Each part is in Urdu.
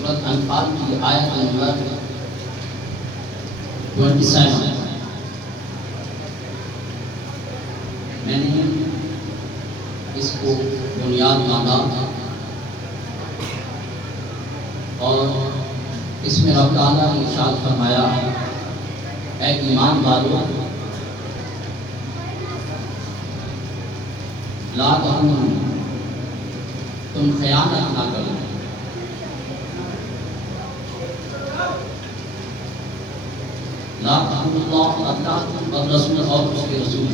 سورۃ انفال کی آیت نمبر 27 میں نے اس کو بنیاد مانا اور اس میں رب تعالیٰ نے ارشاد فرمایا اے ایمان والو لا تخونوا تم خیانت نہ کرو لا تخونوا اللہ اور رسول اور اس کے رسول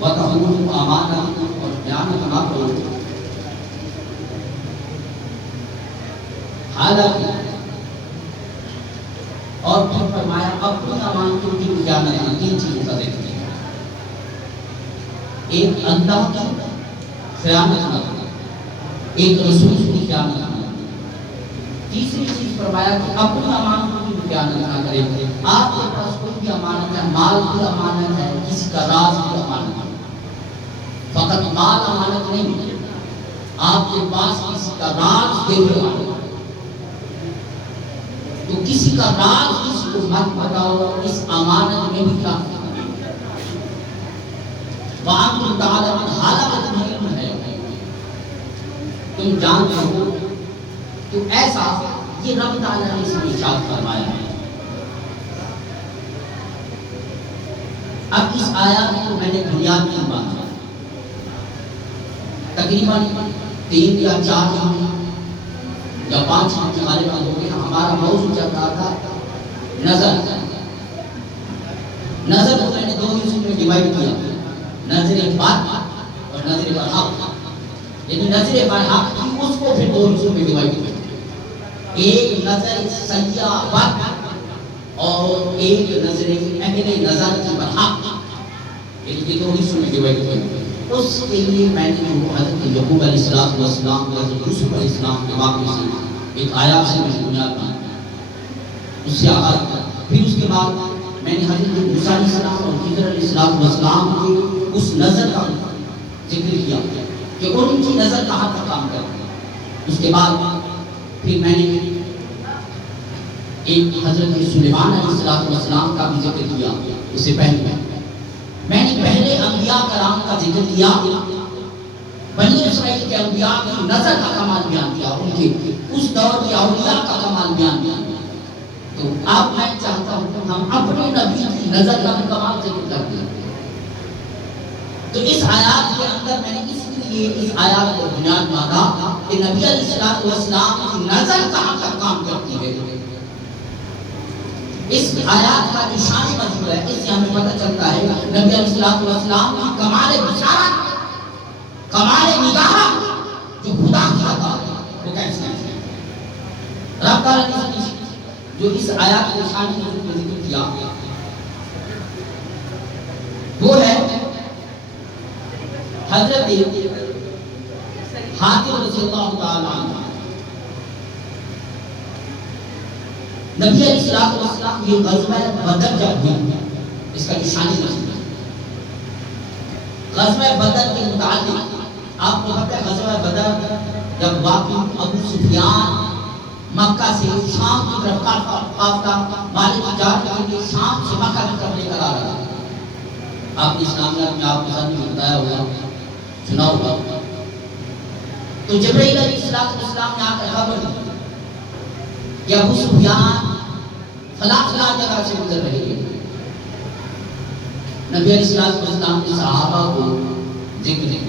وتخونوا امانتکم اور خیانت نہ کرو حالانکہ اور پھر فرمایا اپنی امانتوں کی خیانت نہ تین چیزوں کا ذکر ہے ایک اللہ کی خیانت نہ کرو ایک رسول کی خیانت نہ کرو تیسری چیز فرمایا کہ اپنی امانتوں کی خیانت نہ کرے آپ کے پاس کوئی بھی امانت ہے مال کی امانت ہے کسی کا راز کی امانت ہے فقط مال امانت نہیں آپ کے پاس کسی کا راز دے امانت تو کسی کا راز کسی کو مت بتاؤ اس امانت میں بھی کیا وَأَنْتُمْ تَعْلَمُونَ حالانکہ تمہیں علم ہے تم جانتے ہو تو ایسا یہ رب تعالیٰ نے اس میں ارشاد فرمایا ہے اب اس آیات کو میں نے بنیاد کی بات ہے تقریباً 3 یا 4 یا 5 ہفتے غالباً ہو گیا ہمارا موضوع چل رہا تھا نظر کو میں نے 2 حصوں میں ڈیوائڈ کیا نظر بد اور نظر برحق یعنی نظر برحق کی اس کو پھر 2 حصوں میں ڈیوائڈ کیا ایک نظر سیاہ بد اور ایک نظر اہل نظر کی برحق یعنی 2 حصوں میں ڈیوائڈ کیا اس کے لیے میں نے جو حضرت یعقوب علیہ السلام اور حضرت یوسف علیہ السلام کے واقعے سے ایک آیات سے میں بنیاد بنائی اس سے آغاز کیا پھر اس کے بعد میں نے حضرت موسیٰ علیہ السلام اور خضر علیہ السلام کے اس نظر کا ذکر کیا کہ ان کی نظر کہاں تک کام کرتی ہے اس کے بعد پھر میں نے ایک حضرت سلیمان علیہ السلام کا بھی ذکر کیا اس سے پہلے میں نے پہلے انبیاء کرام کا ذکر کیا بنی اسرائیل کے انبیاء کی نظر کا کمال بیان کیا ان کے اس دور کے اولیاء کا کمال بیان کیا تو اب میں چاہتا ہوں کہ ہم اپنے نبی کی نظر کا بھی کمال ذکر کرتے ہیں تو اس آیات کے اندر میں نے اس لیے اس آیات کو بنیاد مانا کہ نبی علیہ السلام کی نظر کہاں تک کام کرتی ہے اس آیات کا جو شان مذکور ہے اس سے ہمیں پتہ چلتا ہے نبی علیہ السلام کی کمال بشارت کمال نگاہ جو خدا کی عطا ہے وہ کیسے ہے رب تعالیٰ نے جو اس آیات کے شان مذکور ذکر کیا وہ ہے حضرت حاتم رضی اللہ تعالیٰ عنہ نبی علیہ السلام یہ غزوہ بدر جب ہوئی اس کا نشانی ہے غزوہ بدر کے متعلق آپ کو پتہ ہے غزوہ بدر جب واقع ابو سفیان مکہ سے شام کی طرف قافلہ مال تجارت کے لیے شام سے مکہ کی طرف لے کر آ رہا تھا آپ نے اسلامیات میں آپ کے ساتھ بھی بتایا ہوگا سنا ہوگا تو جبرائیل علیہ السلام نے آ کر خبر دی کہ ابو سفیان فلاں جگہ سے گزر رہے ہیں نبی علیہ السلام کے صحابہ کو ذکر دیا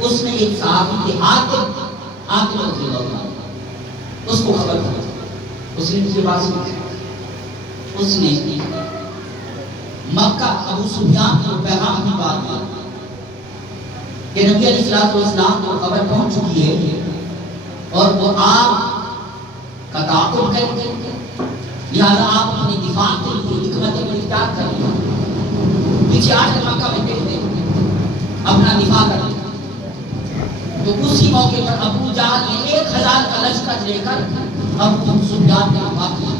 اس نے ایک صحابی کے حاتم رضی اللہ عنہ اس کو خبر دی اس نے مجھے بات سنی اس نے مکہ ابو سفیان کو پیغام کی بات دی کہ نبی علیہ السلام کو خبر پہنچ چکی ہے اور وہ آپ کا تعاقب کریں گے لہذا آپ اپنی دفاع کے لیے حکمت اختیار کریں پیچھے آ کر مکہ میں دیکھ دیں اپنا دفاع کریں تو اسی موقع پر ابو جہل نے 1000 کا لشکر لے کر ابو سفیان کے دفاع کیا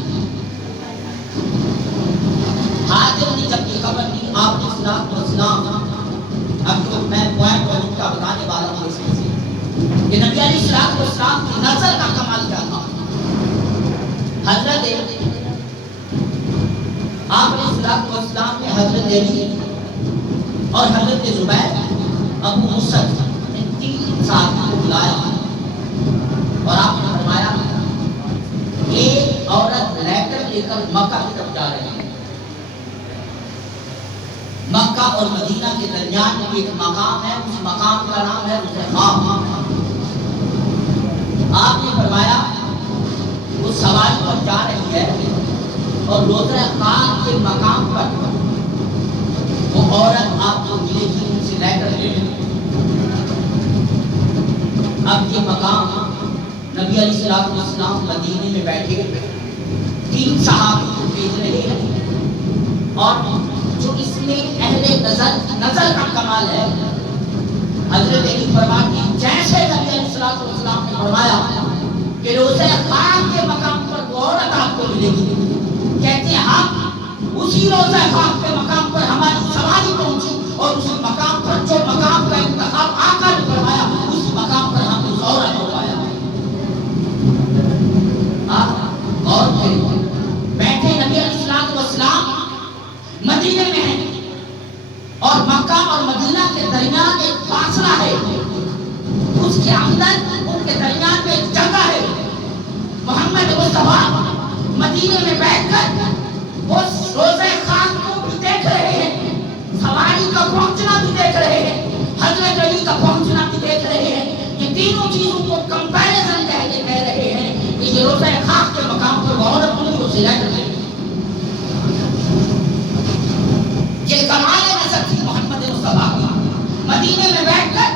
حاتم نے جب یہ خبر دی آپ نے السلام اب تو میں پوائنٹ کا بتانے والا ہوں اس میں سے کہ نبی علیہ السلام کی نظر کا کمال کیا تھا. حضرت آپ علیہ السلام نے حضرت علی اور حضرت زبیر ابو مسعود نے 3 صحابیوں کو بلایا اور آپ نے فرمایا ایک عورت لیٹر لے کر مکہ کی طرف جا رہی ہے. مکہ اور مدینہ کے درمیان ایک مقام ہے, اس مقام کا نام ہے روضہ خاک. آپ نے فرمایا وہ سواری پر جا رہی ہے اور روضہ خاک کے مقام پر وہ عورت آپ کو ملے گی, ان سے لیٹر لے لیں. اب یہ مقام نبی علیہ السلام مدینے میں بیٹھے 3 صحابی کو بھیج رہے ہیں اور جو اس میں اہل نظر کا کمال ہے. حضرت علی فرماتے ہیں جیسے نبی علیہ السلام نے فرمایا کہ روضہ خاک کے مقام پر وہ عورت آپ کو ملے گی, کہتے ہیں ہم اسی روضہ خاک کے مقام پر ہماری سواری پہنچی اور اسی مقام پر جو مقام کا انتخاب آقا نے فرمایا اسی مقام پر ہم اس عورت کو پایا. آپ غور کریں, بیٹھے نبی علیہ السلام مدینے میں ہیں اور مکہ اور مدینہ کے درمیان ایک فاصلہ ہے, اس کے اندر ان کے درمیان میں ایک جگہ ہے. محمد مصطفیٰ مدینے میں بیٹھ کر وہ روضہ خاک کو بھی دیکھ رہے ہیں, سواری کا پہنچنا بھی دیکھ رہے ہیں, حضرت علی کا پہنچنا بھی دیکھ رہے ہیں. یہ تینوں چیزوں کو کمپیریزن کہہ رہے ہیں کہ یہ روضہ خاک کے مقام پر وہ عورت کو سے لیٹر لے. یہ کمال نظر تھی محمد مصطفیٰ کی. مدینے میں بیٹھ کر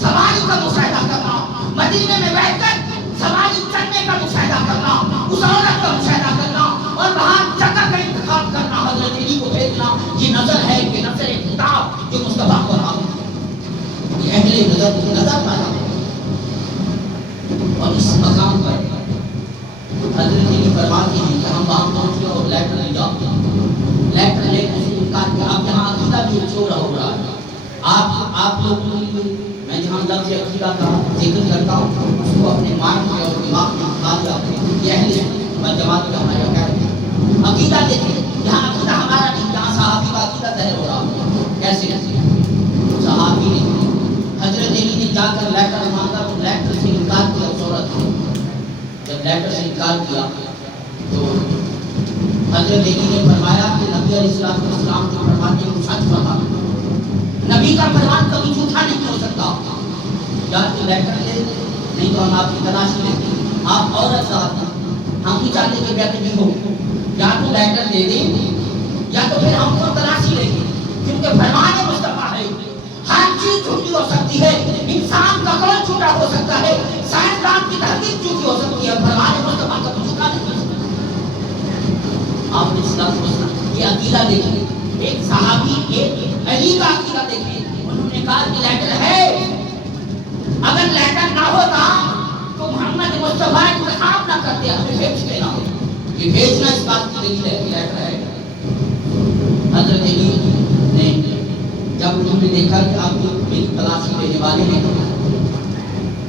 سواری کا مشاہدہ کرنا, مدینے میں بیٹھ کر سواری چلنے کا مشاہدہ کرنا, اس عورت کا مشاہدہ کرنا اور وہاں جگہ کا انتخاب کرنا, حضرت علی کو بھیجنا. یہ نظر ہے, یہ نظر خطاب جو مصطفیٰ کو رہا, یہ اہل نظر پایا. اور اس مقام پر حضرت علی فرماتے ہیں کہ ہم وہاں پہنچے اور لیٹر لے جاؤ. لیٹر لے کر آپ یہاں عقیدہ بھی چھوڑا ہو رہا ہے. آپ لوگوں کے لیے میں جہاں لفظ عقیدہ کا ذکر کرتا ہوں اس کو اپنے مائنڈ میں اور دماغ میں ڈال جاتے ہیں. یہ اہل جماعت کا ہمارا کہتے ہیں عقیدہ دیکھیں, یہاں عقیدہ ہمارا نہیں, جہاں صحابی کا عقیدہ ظاہر ہو رہا. کیسے صحابی نے حضرت علی نے جا کر لیٹر مانگا تو لیٹر سے انکار کیا. عورت جب لیٹر سے انکار کیا تو حضرت علی نے فرمایا کہ نبی علیہ السلام جو فرماتے ہیں وہ سچ بتا, نبی کا فرمان کبھی جھوٹا نہیں ہو سکتا. یا تو لیٹر لے, نہیں تو ہم آپ کی تلاشی لیتے. آپ عورت صاحب ہم بھی چاہتے کہ بیعت بھی ہو, یا تو لیٹر دے دیں یا تو پھر ہم کو تلاشی لیں گے, کیونکہ فرمان مصطفیٰ ہے. ہر چیز جھوٹی ہو سکتی ہے, انسان کا قول جھوٹا ہو سکتا ہے, سائنسدان کی تحقیق جھوٹی ہو سکتی ہے, فرمان مصطفیٰ کبھی جھوٹا نہیں ہو سکتا. آپ نے اسلام کو یہ عقیدہ دیکھیں, ایک صحابی ایک علی کا عقیدہ دیکھیں. انہوں نے کہا کہ لیٹر ہے, اگر لیٹر نہ ہوتا تو محمد مصطفیٰ انتخاب نہ کرتے, ہمیں بھیجتے نہ ہو. یہ بھیجنا اس بات کی دلیل ہے کہ لیٹر ہے. حضرت علی نے جب انہوں نے دیکھا کہ آپ میری تلاشی لینے والے ہیں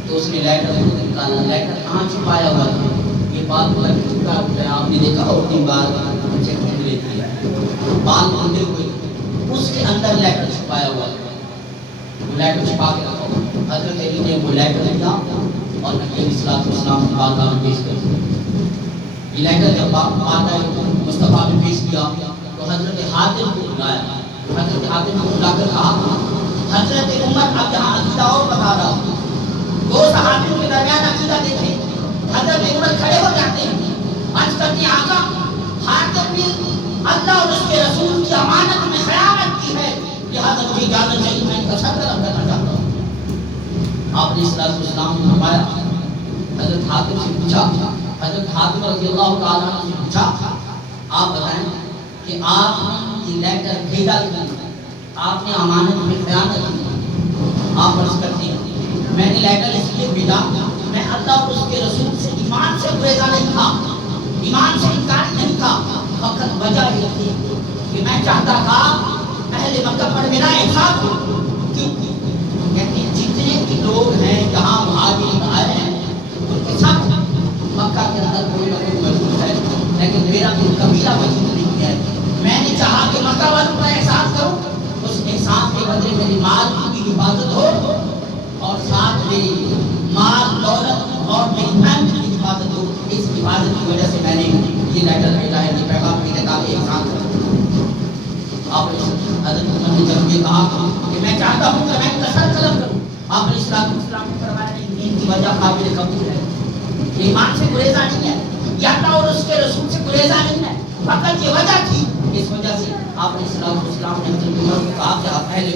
تو اس نے لیٹر نکالا. لیٹر کہاں چھپایا ہوا تھا, یہ بات بولا کہ ٹکڑا اٹھا ہے. آپ نے دیکھا اور 3 بار چیک لیتی ہے, بال باندھے ہوئے, اس کے اندر لیٹر چھپایا ہوا تھا. وہ لیٹر چھپا کے رکھا ہوا. حضرت علی نے وہ لیٹر لیا اور نبی علیہ السلام کی بارگاہ میں پیش کر دیا. یہ لیٹر جب بارگاہ مصطفیٰ میں پیش کیا تو حضرت حاتم کو بلایا. حضرت حاتم کو بلا کر کہا حضرت عمر اب یہاں عقیدہ اور بتا رہا ہوں. 2 صحابیوں کے درمیان عقیدہ دیکھیں. حضرت عمر کھڑے ہو جاتے ہیں, عرض کرتے ہیں آقا حاتم نے اللہ اور اس کے رسول کی امانت میں خیانت کی ہے, لہذا مجھے جانا چاہیے, میں ان کا سر طرف کرنا چاہتا ہوں. آپ نے السلام نے فرمایا, حضرت حاتم سے پوچھا, حضرت حاتم رضی اللہ تعالیٰ عنہ سے پوچھا آپ بتائیں کہ آپ نے یہ لیٹر بھیجا کیوں, آپ نے امانت میں خیانت کی. آپ عرض کرتے ہیں میں نے لیٹر اس لیے بھیجا, میں اللہ اور اس کے رسول سے ایمان سے گریزا نہیں تھا, ایمان سے انکار نہیں تھا, فقط وجہ یہ تھی کہ میں چاہتا تھا اہل مکہ پر میرا احسان ہو. کیوں؟ کہتے ہیں جتنے بھی لوگ ہیں جہاں مہاجرین آئے ہیں حفاظت ہو اور ساتھ میری مال دولت اور میری فیملی کی حفاظت ہو. اس حفاظت کی وجہ سے میں نے یہ لیٹر بھیجا ہے, یہ پیغام لکھا تاکہ انسان آپ نے حضرت عمر نے جب یہ کہا کہ میں چاہتا ہوں کہ میں کثرت قلم کروں, آپ نے اسلام کو فرمایا دین کی وجہ قابل قبول ہے, ایمان سے گریزہ نہیں ہے, یا اللہ اور اس کے رسول سے گریزہ نہیں ہے, فقط یہ وجہ تھی. اس وجہ سے آپ نے اسلام نے حضرت عمر کو کہا کہ آپ پہلے